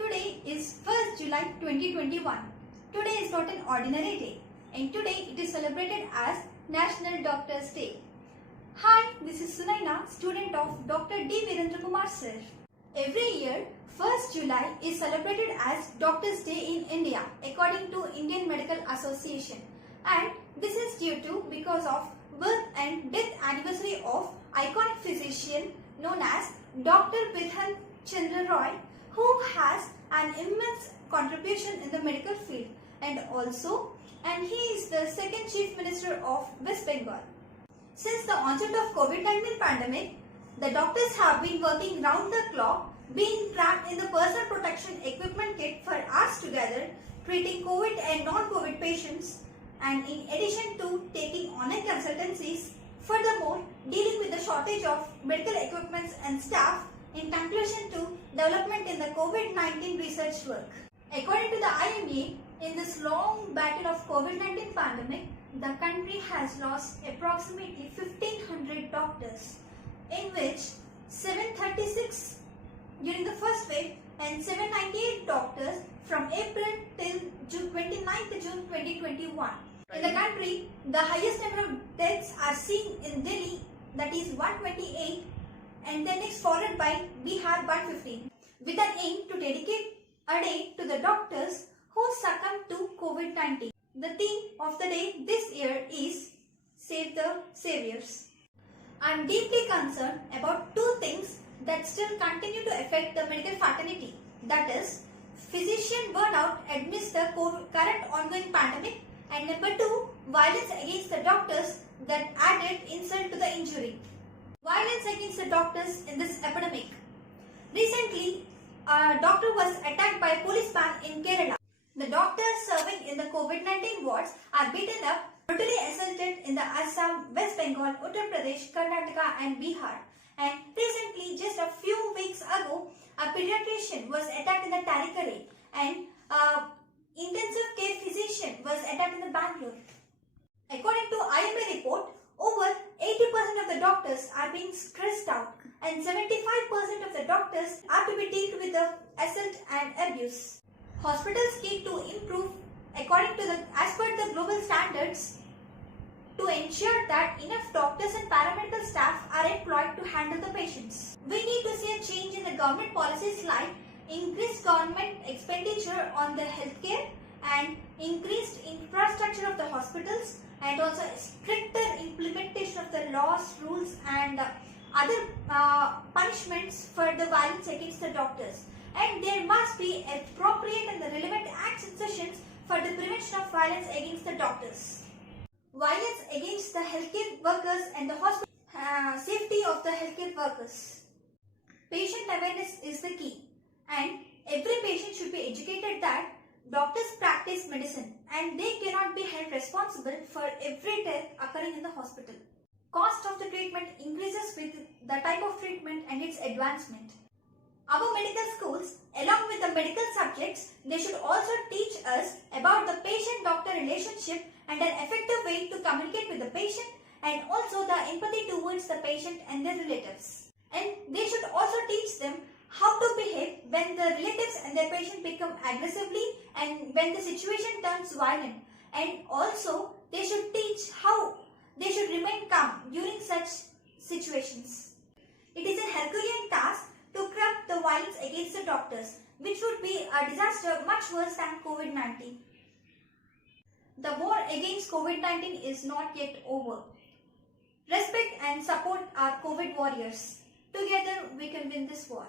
Today is 1st July 2021. Today is not an ordinary day, and today it is celebrated as National Doctors Day. Hi, this is Sunaina, student of Dr. D. Virendra Kumar Sir. Every year, 1st July is celebrated as Doctors Day in India according to Indian Medical Association, and this is due to because of birth and death anniversary of iconic physician known as Dr. Bidhan Chandra Roy, who has an immense contribution in the medical field, and he is the second Chief Minister of West Bengal. Since the onset of COVID-19 pandemic, the doctors have been working round the clock, being trapped in the personal protection equipment kit for hours together, treating COVID and non-COVID patients, and in addition to taking online consultancies, furthermore dealing with the shortage of medical equipments and staff, in conclusion to development in the COVID-19 research work. According to the IMA, in this long battle of COVID-19 pandemic, the country has lost approximately 1500 doctors, in which 736 during the first wave and 798 doctors from April till 29th June 2021. In the country, the highest number of deaths are seen in Delhi, that is 128, and then next followed by Bihar 115, with an aim to dedicate a day to the doctors who succumbed to COVID-19. The theme of the day this year is Save the Saviors. I am deeply concerned about two things that still continue to affect the medical fraternity, that is, physician burnout amidst the current ongoing pandemic, and number two, violence against the doctors that added insult to the injury. Violence against the doctors in this epidemic. Recently, a doctor was attacked by a police man in Kerala. The doctors serving in the COVID-19 wards are beaten up, brutally assaulted in the Assam, West Bengal, Uttar Pradesh, Karnataka and Bihar. And recently, just a few weeks ago, a pediatrician was attacked in the Tarikale, and intensive care physician was attacked in the Bangalore. According to IMA report, over 80% of the doctors are being stressed out, and 75% of the doctors are to be dealt with the assault and abuse. Hospitals need to improve according to as per the global standards to ensure that enough doctors and paramedical staff are employed to handle the patients. We need to see a change in the government policies like increased government expenditure on the healthcare and increased infrastructure of the hospitals, and also stricter implementation of the laws, rules and other punishments for the violence against the doctors. And there must be appropriate and the relevant acts and sessions for the prevention of violence against the doctors. Violence against the healthcare workers and the hospital safety of the healthcare workers. Patient awareness is the key, and every patient should be educated that doctors practice medicine and they cannot be held responsible for every death occurring in the hospital. Cost of the treatment increases with the type of treatment and its advancement. Our medical schools, along with the medical subjects, they should also teach us about the patient-doctor relationship and an effective way to communicate with the patient, and also the empathy towards the patient and their relatives. And they should also teach them how to behave when the relatives and their patient become aggressively and when the situation turns violent. And also they should teach how they should remain calm during such situations. It is a Herculean task to curb the violence against the doctors, which would be a disaster much worse than COVID-19. The war against COVID-19 is not yet over. Respect and support our COVID warriors. Together we can win this war.